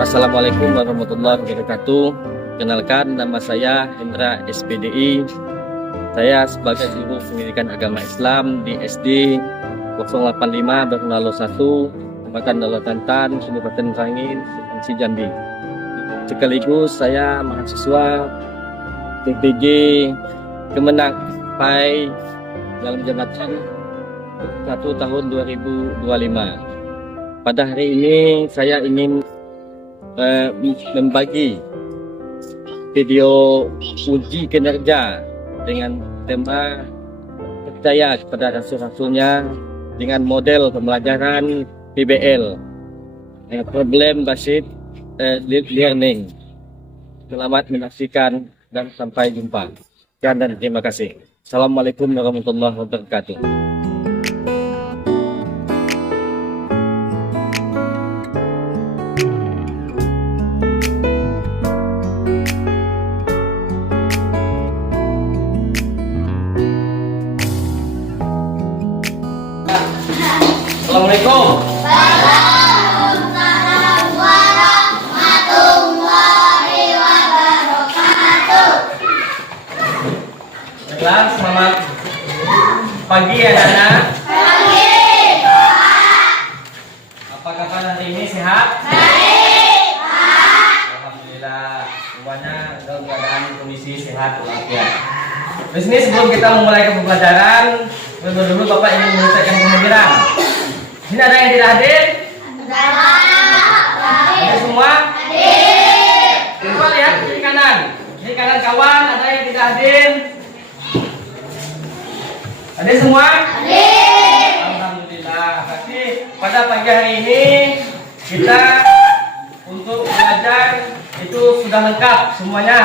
Assalamualaikum warahmatullahi wabarakatuh. Kenalkan, nama saya Hendra SPDI. Saya sebagai guru pendidikan agama Islam di SD 085 Bernalo 1, Kecamatan Dalatantan, Kabupaten Merangin, Provinsi Jambi. Sekaligus saya mahasiswa PPG Kemenang PAI dalam jabatan 1 tahun 2025. Pada hari ini saya ingin membagi video uji kinerja dengan tema percaya kepada rasul-rasulnya dengan model pembelajaran PBL, problem based learning. Selamat menyaksikan dan sampai jumpa. Sekian dan terima kasih. Assalamualaikum warahmatullahi wabarakatuh. Assalamualaikum. Waalaikumsalam warahmatullahi wabarakatuh. Baiklah, selamat pagi anak-anak. Pagi. Apa kabar hari ini, sehat? Baik. Alhamdulillah, semuanya dalam keadaan kondisi sehat walafiat. Di sini sebelum kita memulai pembelajaran, dulu Bapak ingin mengucapkan kehadiran. Ini ada yang tidak hadir? Ada semua? Coba lihat kiri kanan. Kiri kanan kawan, ada yang tidak hadir? Ada semua? Alhamdulillah. Berarti pada pagi hari ini kita untuk belajar itu sudah lengkap semuanya,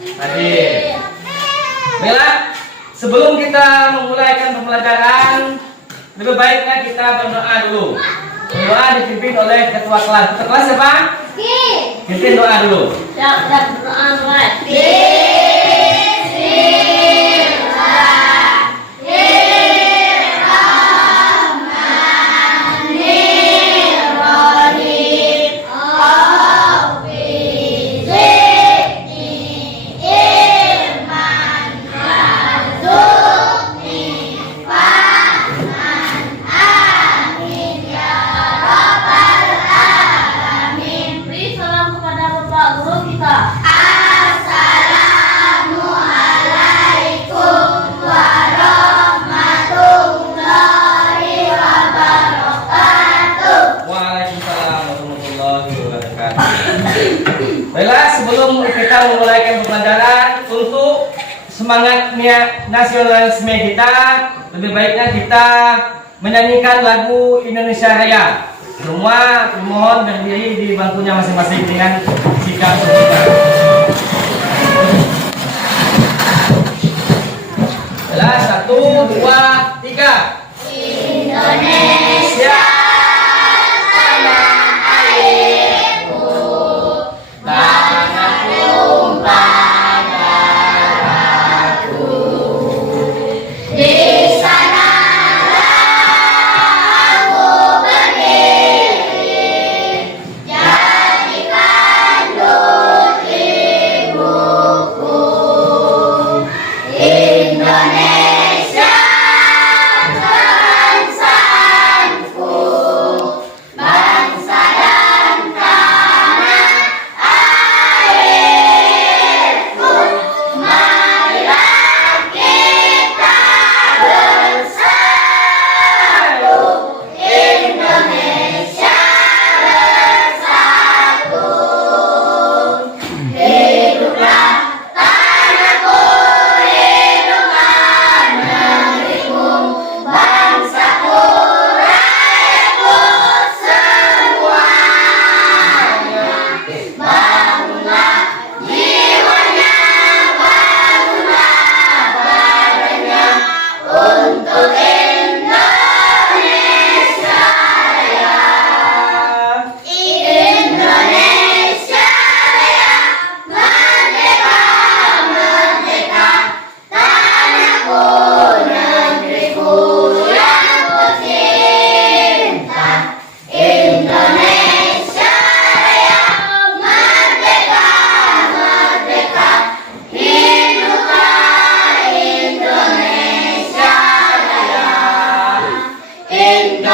hadir. Baiklah, sebelum kita memulaikan pembelajaran, lebih baiknya kita berdoa dulu. Doa dipimpin oleh ketua kelas. Ketua kelas siapa? Pimpin doa dulu. Baiklah, sebelum kita memulai pembelajaran, untuk semangat nasionalisme kita, lebih baiknya kita menyanyikan lagu Indonesia Raya. Semua mohon berdiri di bangkunya masing-masing dengan sikap terbuka. Baiklah, 1, 2, 3. Indonesia. Indonesia.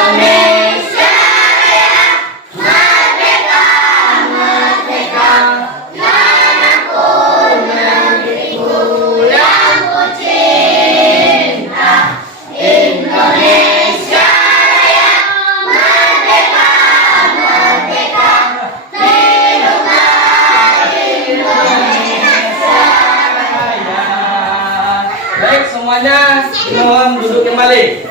Indonesia Raya, merdeka, merdeka, manapun negeriku yang ku cinta. Indonesia Raya, merdeka, merdeka, lindungilah Indonesia. Baik semuanya, mohon duduk kembali.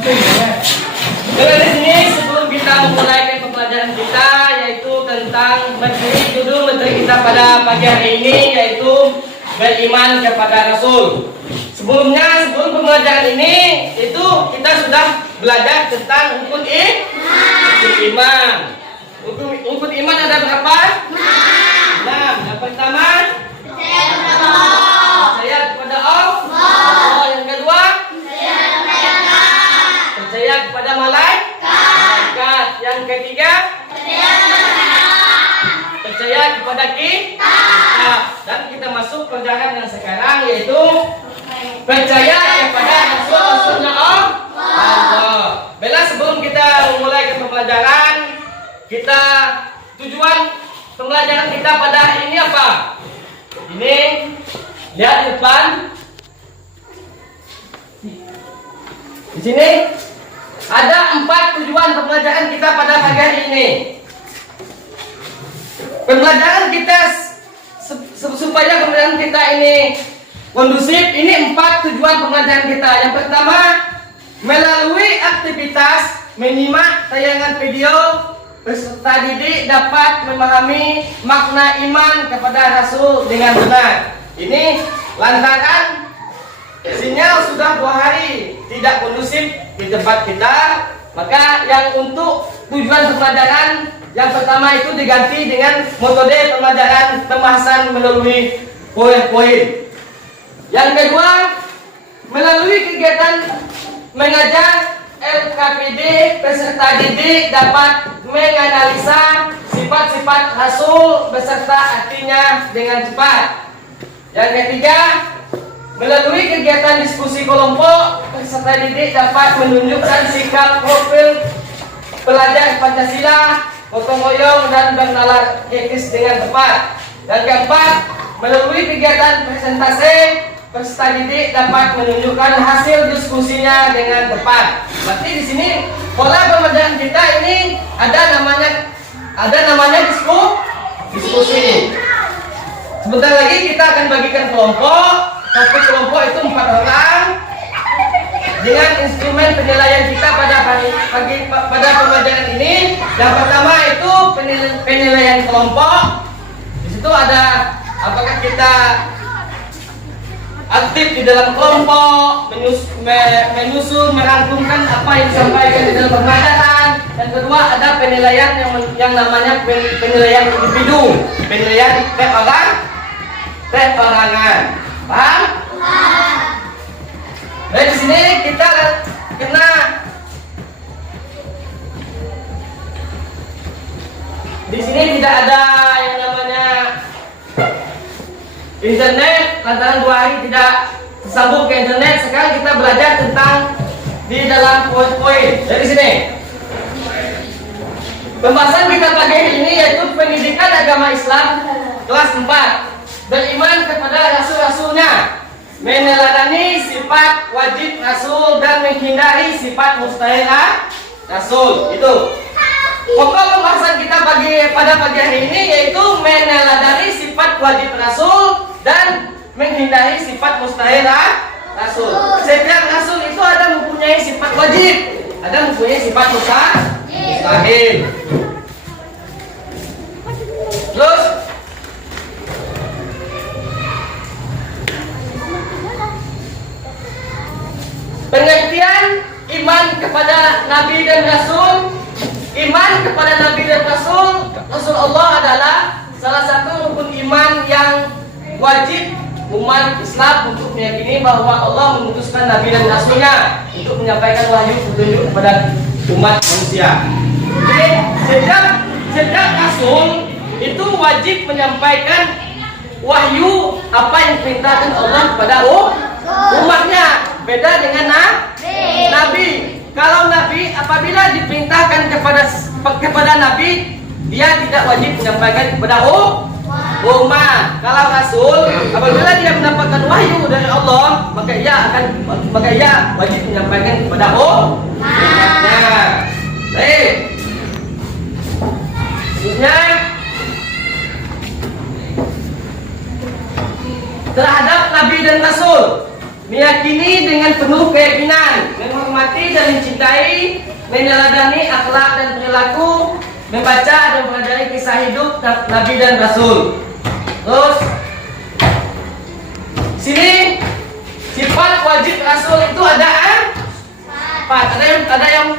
Jadi di sini sebelum kita memulai pembelajaran kita yaitu tentang judul materi kita pada pagi hari ini yaitu beriman kepada Rasul. Sebelum pembelajaran ini itu kita sudah belajar tentang rukun iman. Rukun iman ada berapa? 6. Yang pertama percaya kepada Allah. Yang kedua percaya kepada malaikat. Yang ketiga percaya kepada kitab. Dan kita masuk pelajaran yang sekarang yaitu percaya kepada Rasul-Rasulnya Allah. Bella, sebelum kita memulai ke pembelajaran, tujuan pembelajaran kita pada hari ini apa? Ini lihat di depan. Di sini ada 4 tujuan pembelajaran kita pada pagi hari ini. Pembelajaran kita supaya pembelajaran kita ini kondusif, ini 4 tujuan pembelajaran kita. Yang pertama, melalui aktivitas menyimak tayangan video, peserta didik dapat memahami makna iman kepada Rasul dengan benar. Ini lantaran sinyal sudah 2 hari tidak kondusif di tempat kita, maka yang untuk tujuan pembelajaran yang pertama itu diganti dengan metode pembelajaran pembahasan melalui poin-poin. Yang kedua, melalui kegiatan mengajar LKPD, peserta didik dapat menganalisa sifat-sifat Rasul beserta artinya dengan cepat. Yang ketiga, melalui kegiatan diskusi kelompok, peserta didik dapat menunjukkan sikap profil pelajar Pancasila, gotong royong dan bernalar etis dengan tepat. Dan keempat, melalui kegiatan presentasi, peserta didik dapat menunjukkan hasil diskusinya dengan tepat. Berarti di sini pola pembelajaran kita ini ada namanya diskusi. Sebentar lagi kita akan bagikan kelompok. Satu kelompok itu 4 orang dengan instrumen penilaian kita pada pembelajaran ini. Yang pertama itu penilaian kelompok. Di situ ada apakah kita aktif di dalam kelompok, menyusun, merangkumkan apa yang disampaikan di dalam pembelajaran. Dan kedua ada penilaian yang namanya penilaian individu, penilaian perorangan. Paham? Nah, di sini kita kena di sini tidak ada yang namanya internet, lantaran 2 hari tidak tersambung ke internet. Sekarang kita belajar tentang di dalam poin-poin dari sini. Pembahasan kita pagi ini yaitu pendidikan agama Islam kelas 4. Beriman kepada Rasul-Rasulnya, meneladani sifat wajib Rasul dan menghindari sifat mustahil Rasul. Itu pokok pembahasan kita pada pagi hari ini yaitu meneladani sifat wajib Rasul dan menghindari sifat mustahil Rasul. Setiap Rasul itu ada mempunyai sifat wajib, ada mempunyai sifat mustahil. Terus pengertian iman kepada Nabi dan Rasul. Iman kepada Nabi dan Rasul Allah adalah salah satu rukun iman yang wajib umat Islam untuk meyakini bahwa Allah mengutuskan Nabi dan Rasulnya untuk menyampaikan wahyu petunjuk kepada umat manusia. Jadi setiap Rasul itu wajib menyampaikan wahyu apa yang diperintahkan Allah kepada umatnya. Beda dengan Nabi. kalau Nabi apabila diperintahkan kepada Nabi, dia tidak wajib menyampaikan kepada umat. Kalau Rasul apabila dia mendapatkan wahyu dari Allah, maka ia wajib menyampaikan kepada umatnya. Baik. Selanjutnya terhadap Nabi dan Rasul, meyakini dengan penuh keyakinan, menghormati dan mencintai, meneladani akhlak dan perilaku, membaca dan mempelajari kisah hidup Nabi dan Rasul. Terus sini sifat wajib Rasul itu ada empat. Ada yang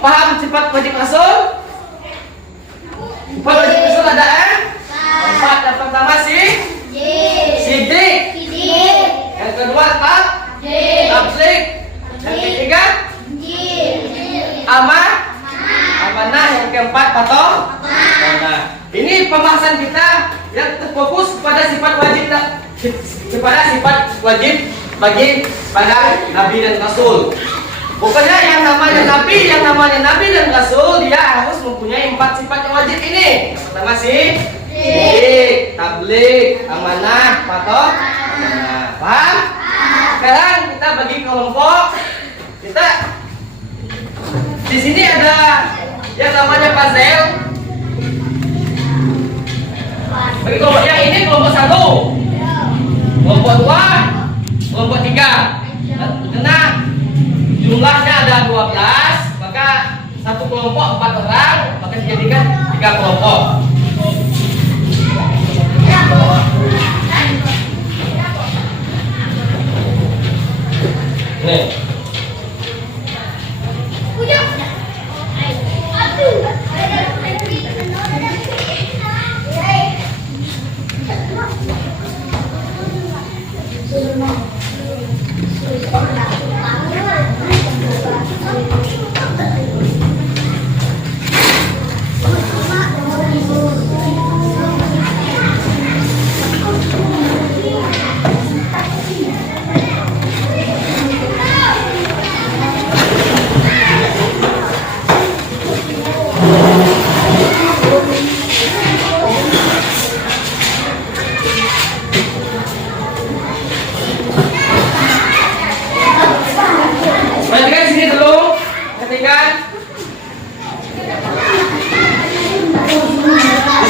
paham sifat wajib Rasul? Sifat wajib Rasul ada empat. Yang pertama Siddiq. Yang kedua tabligh. Yang ketiga amanah. Yang keempat patong. Ini pembahasan kita yang terfokus pada sifat wajib bagi para Nabi dan Rasul. Pokoknya yang namanya Nabi dan Rasul, dia harus mempunyai 4 sifat yang wajib ini. Yang pertama Siddiq, tabligh, amanah, patong. Paham? Sekarang kita bagi kelompok. Di sini ada yang namanya puzzle. Bagi kelompok yang ini kelompok 1, kelompok 2, kelompok 3. Karena jumlahnya ada 12, maka satu kelompok 4 orang, maka dijadikan 3 kelompok. Nih.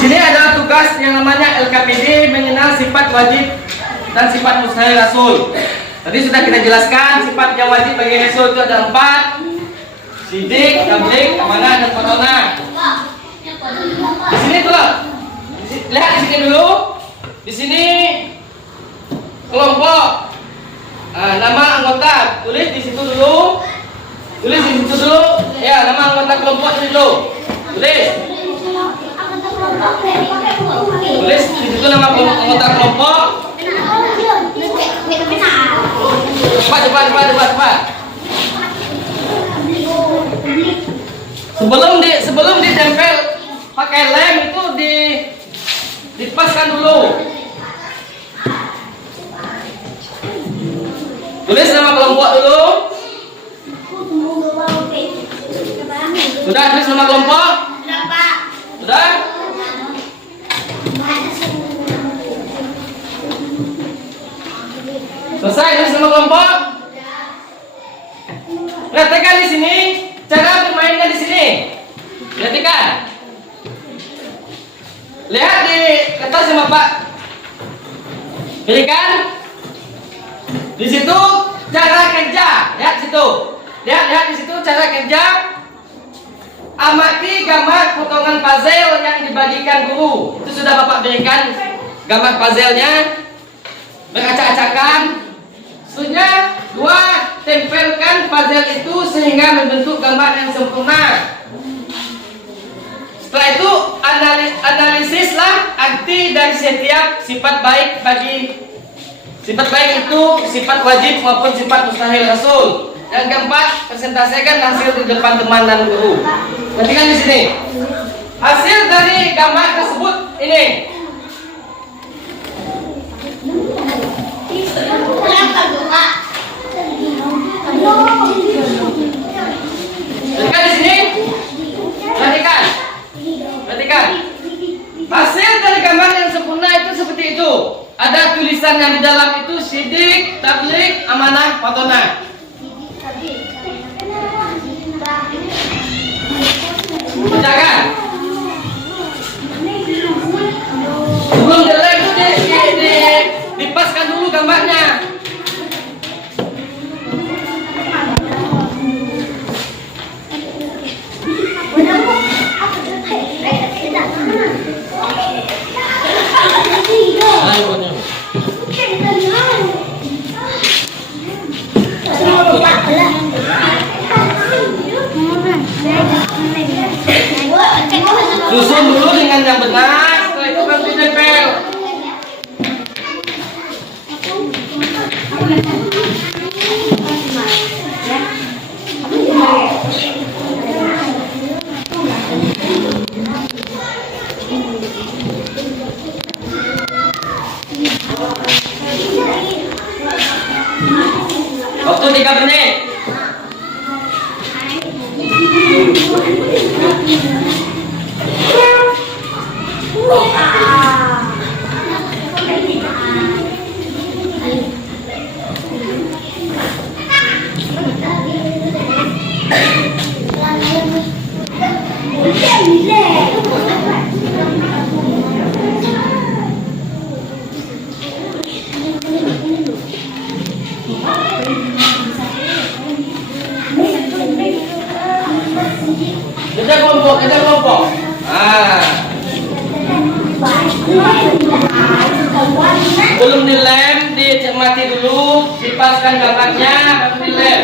Di sini ada tugas yang namanya LKPD, mengenal sifat wajib dan sifat mustahil Rasul. Tadi sudah kita jelaskan sifat yang wajib bagi Rasul itu ada 4: Siddiq, tabligh, amanah, dan patong. Di sini tuh, lihat di sini dulu. Di sini kelompok, nama anggota, tulis di situ dulu. Ya, nama anggota kelompok di situ. Tulis di situ nama anggota kelompok. Cepat. Sebelum ditempel pakai lem itu dipaskan dulu. Tulis nama kelompok dulu. Sudah tulis nama kelompok? Sudah? Selesai tulis nama kelompok? Perhatikan di sini cara bermainnya di sini. Perhatikan. Lihat di kertas sama Pak. Perhatikan. Di situ cara kerja. Lihat situ. Lihat di situ cara kerja. Amati gambar potongan puzzle yang dibagikan guru. Itu sudah Bapak berikan gambar puzzle-nya. Beracak-acakan. Selanjutnya 2, tempelkan puzzle itu sehingga membentuk gambar yang sempurna. Setelah itu analisislah arti dari setiap sifat baik itu sifat wajib maupun sifat mustahil Rasul. Yang keempat, presentasikan hasil di depan teman dan guru. Perhatikan di sini. Hasil dari gambar tersebut ini. Baca tulisan yang di dalam itu sidik, tablik, amanah, patonah. Bacakan. Sebelum jelek itu dipaskan dulu gambarnya. Susun dulu dengan yang benar, setelah itu baru ditempel. Waktu 3 menit. Kerja kelompok. Belum dilem, dicermati dulu, dipaskan gambarnya, baru dilem.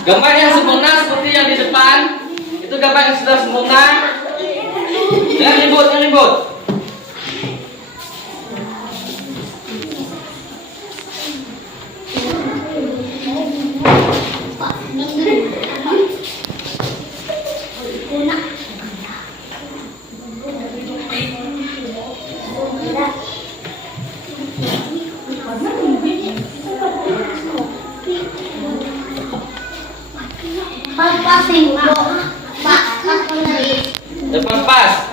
Gambar yang sempurna seperti yang di depan, itu gambar yang sudah sempurna. Jangan ribut, jangan ribut. Depan pas.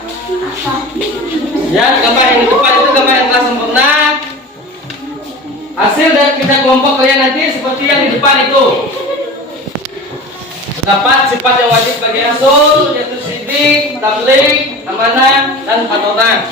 Ya, gambar yang di depan itu gambar yang telah sempurna. Hasil dari kerja kelompok kalian nanti seperti yang di depan itu. Terdapat sifat yang wajib bagi Rasul, yaitu sidik, tablik, amanah, dan patonah.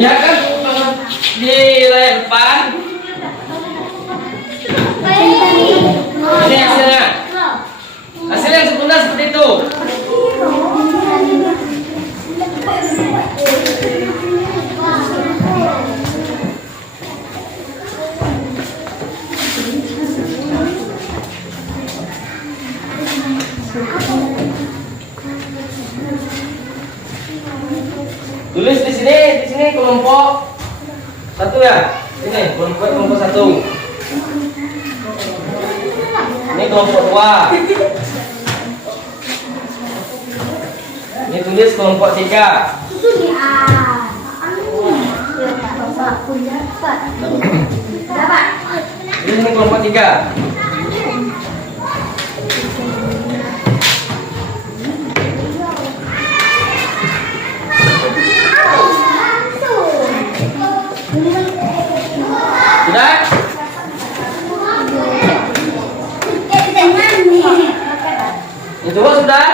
Lihat kan di layar depan. Ini hasilnya. Hasil yang sempurna seperti itu. Tulis di sini kelompok 1 ya. Ini kelompok 1. Ini kelompok 2. Ini tulis kelompok 3. Ini kelompok 3. Sudah? Itu sudah?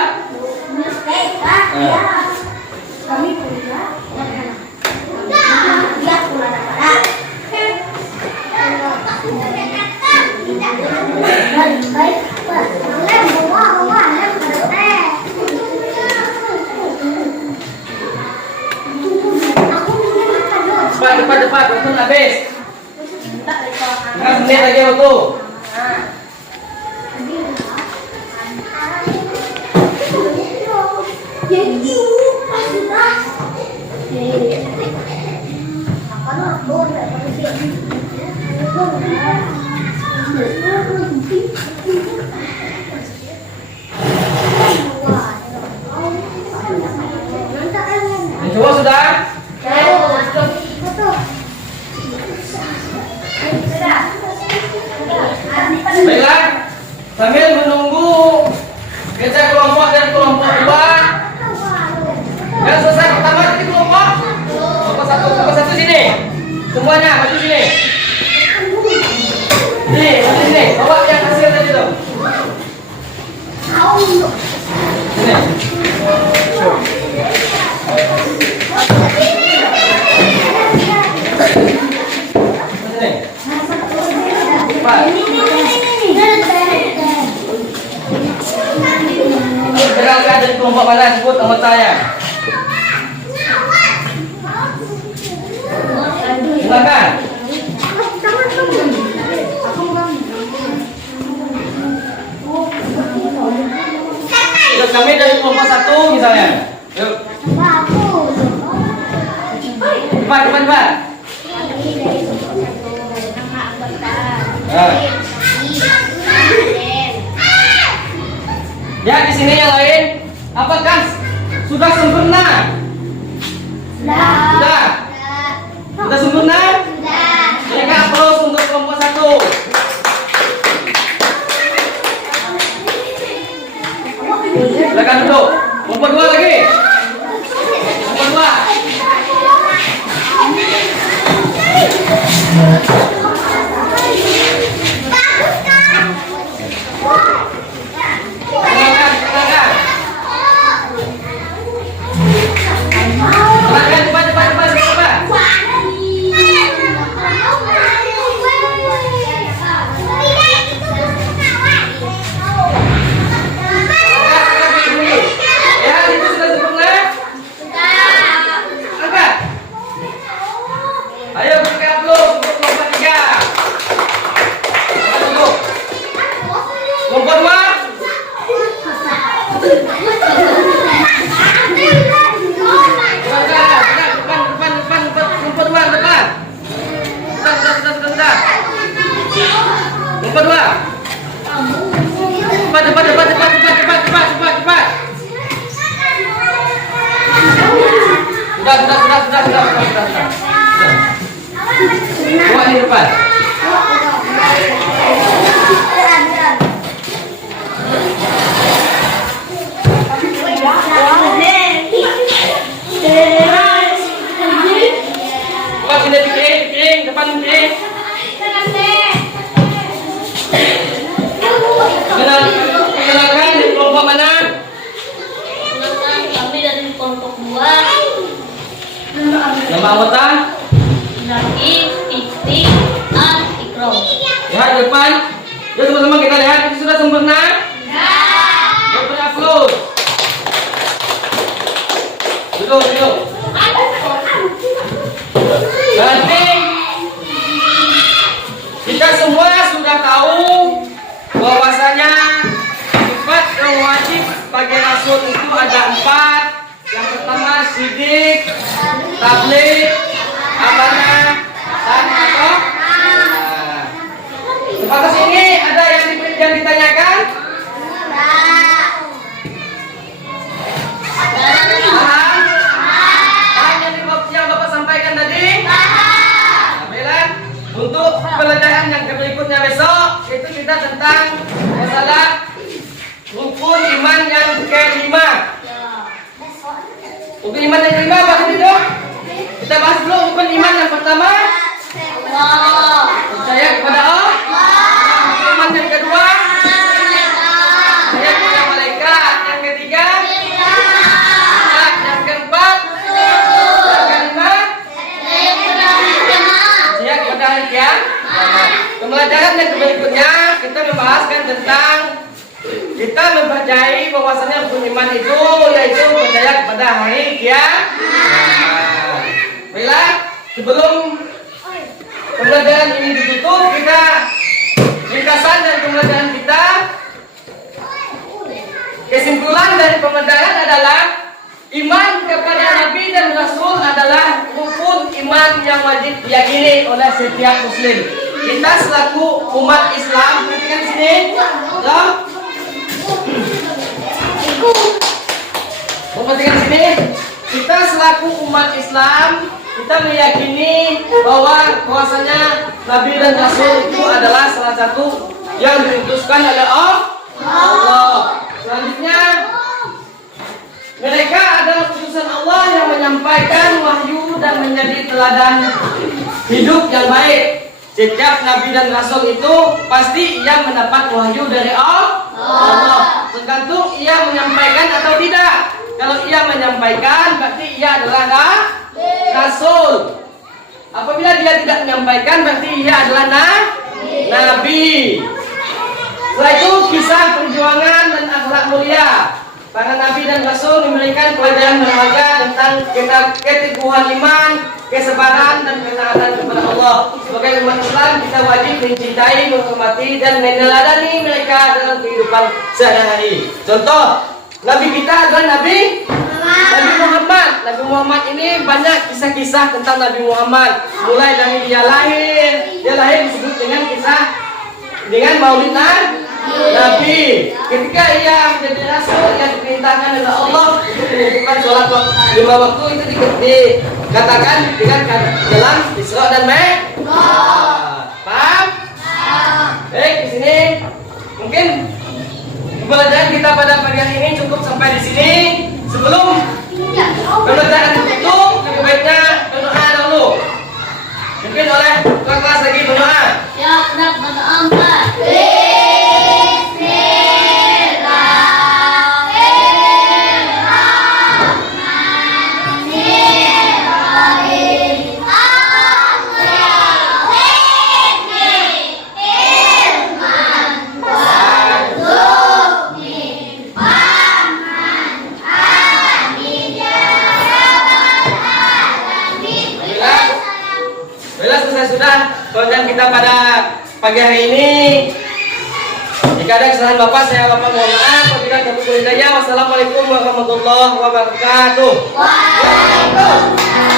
Cepat, waktu habis. 5 menit lagi waktu. Coba sudah? Baiklah, sambil menunggu kerja kelompok dan kelompok 2 yang selesai pertama di kelompok 1 sini. Semuanya maju sini. Nih, maju sini. Bawa yang hasil tadi tuh. Sini. Berangkat dari kelompok mana sebut nama saya. Silakan. Yuk, kami dari kelompok 1 misalnya. Yuk. Cepat. Ya, di sini yang lain, apakah sudah sempurna? Sudah sempurna? Mereka aplaus untuk kelompok 1. Silakan duduk. Kelompok 2 lagi. Kelompok 2. Sudah. Bawa di depan. Bawa sini piring, depan piring. Kenalkan di kelompok mana? Kami dari kelompok 2. Nama anggota? Naif, Fikri, Ikrom. Lihat di depan. Yuk teman-teman kita lihat itu sudah sempurna? Yuk beri aplaus. Duduk. Nanti kita semua sudah tahu bahwasanya sifat yang wajib bagi Rasul itu ada 4. Yang pertama sidik, tabligh, amanah, dan nafkah. Sebatas ini ada yang ditanyakan? Paham yang Bapak sampaikan tadi? kita tentang masalah rukun iman yang kelima. Rukun iman yang kelima apa itu? Kita bahas dulu rukun iman yang pertama. Percaya kepada Allah. Rukun iman yang kedua. Percaya kepada malaikat. Yang ketiga. Yang keempat. Yang kelima. Percaya kepada hari kiamat. Pembelajaran yang berikutnya kita membahaskan tentang kita mempercayai bahwasanya rukun iman itu yaitu percaya kepada hari kiamat. Baiklah, sebelum pembelajaran ini ditutup, kita ringkasan dan pembelajaran kita. Kesimpulan dari pembelajaran adalah iman kepada Nabi dan Rasul adalah rukun iman yang wajib diyakini oleh setiap muslim. Kita selaku umat Islam, perhatikan di sini. Perhatikan di sini. Kita selaku umat Islam, kita meyakini bahwasanya Nabi dan Rasul itu adalah salah satu yang diutuskan oleh Allah. Selanjutnya, mereka adalah utusan Allah yang menyampaikan wahyu dan menjadi teladan hidup yang baik. Setiap Nabi dan Rasul itu pasti ia mendapat wahyu dari Allah. Tergantung ia menyampaikan atau tidak. Kalau ia menyampaikan berarti ia adalah Rasul. Apabila dia tidak menyampaikan berarti ia adalah Nabi. Setelah itu kisah perjuangan dan akhlak mulia. Para Nabi dan Rasul memberikan pelajaran berharga tentang keteguhan iman, kesabaran dan ketaatan kepada Allah. Sebagai umat Islam kita wajib mencintai, menghormati dan meneladani mereka dalam kehidupan sehari-hari. Contoh, Nabi kita adalah Nabi Muhammad. Nabi Muhammad ini banyak kisah-kisah tentang Nabi Muhammad. Mulai dari dia lahir disebut dengan Maulid Nabi. Ketika ia menjadi Rasul yang diperintahkan oleh Allah untuk menunjukkan sholat 5 waktu itu dikatakan dengan dalam Isra dan Mi'raj. Paham? Baik, di sini mungkin pembelajaran kita pada pagi hari ini cukup sampai di sini. Sebelum pembelajaran ditutup, lebih baiknya berdoa dulu. Mungkin oleh tuan kelas lagi berdoa. Ya, benar berdoa. Konten kita pada pagi hari ini. Jika ada kesalahan Bapak, saya mohon maaf. Wabillahi taufiq wal hidayah. Wassalamualaikum warahmatullahi wabarakatuh. Waalaikumsalam.